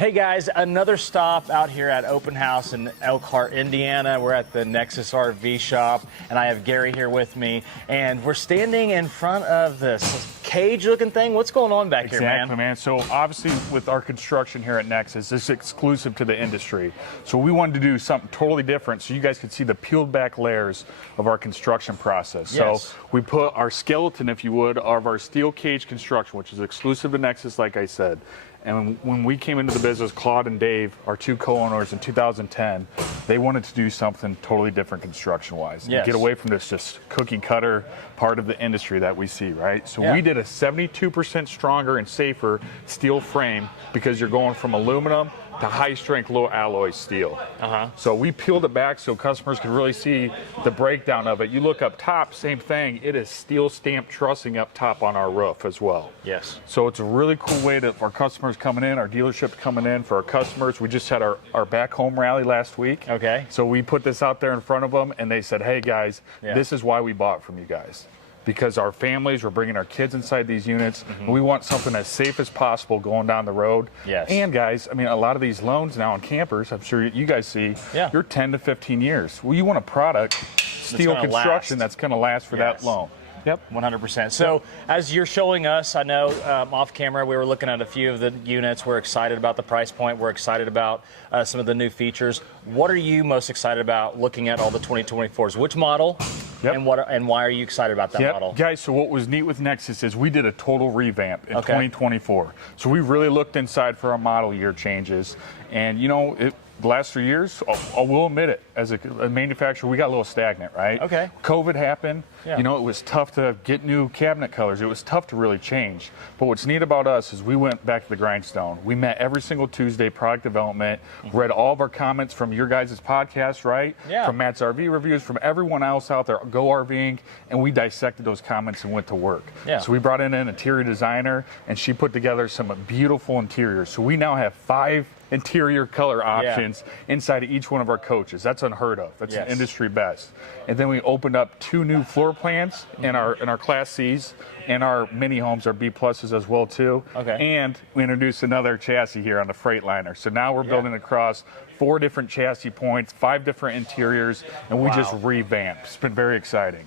Hey guys, another stop out here at Open House in Elkhart, Indiana. We're at the Nexus RV shop, and I have Gary here with me. And we're standing in front of this cage-looking thing. What's going on back here, man? Exactly, man. So obviously with our construction here at Nexus, it's exclusive to the industry. So we wanted to do something totally different so you guys could see the peeled back layers of our construction process. Yes. So we put our skeleton, if you would, of our steel cage construction, which is exclusive to Nexus, like I said. And when we came into the business, Claude and Dave, our two co-owners in 2010, they wanted to do something totally different construction-wise. Yes. Get away from this just cookie-cutter part of the industry that we see, right? So Yeah. we did a 72% stronger and safer steel frame because you're going from aluminum to high-strength, low-alloy steel. So we peeled it back so customers could really see the breakdown of it. You look up top, same thing. It is steel stamped trussing up top on our roof as well. Yes. So it's a really cool way to, for our customers coming in, our dealership coming in, for our customers. We just had our back home rally last week. Okay. So we put this out there in front of them, and they said, hey, guys, this is why we bought from you guys. Because our families, we're bringing our kids inside these units, and we want something as safe as possible going down the road. Yes. And guys, I mean, a lot of these loans now on campers, I'm sure you guys see, you're 10 to 15 years. Well, you want a product, steel construction, that's going to last for that long. Yep, 100%. So as you're showing us, I know off camera we were looking at a few of the units. We're excited about the price point. We're excited about some of the new features. What are you most excited about looking at all the 2024s? Which model and why are you excited about that model? Guys, so what was neat with Nexus is we did a total revamp in 2024. So we really looked inside for our model year changes. And, you know, the last 3 years, I will admit it, as a manufacturer, we got a little stagnant, right? Okay. COVID happened. You know, it was tough to get new cabinet colors. It was tough to really change. But what's neat about us is we went back to the grindstone. We met every single Tuesday, product development, read all of our comments from your guys' podcast, right? From Matt's RV reviews, from everyone else out there, Go RVing, and we dissected those comments and went to work. So we brought in an interior designer, and she put together some beautiful interiors. So we now have 5 interior color options inside of each one of our coaches. That's unheard of. That's an industry best. And then we opened up 2 new floor plans in our Class C's and our mini homes, our B pluses as well too. And we introduced another chassis here on the Freightliner. So now we're building across 4 different chassis points, 5 different interiors, and we just revamped. It's been very exciting.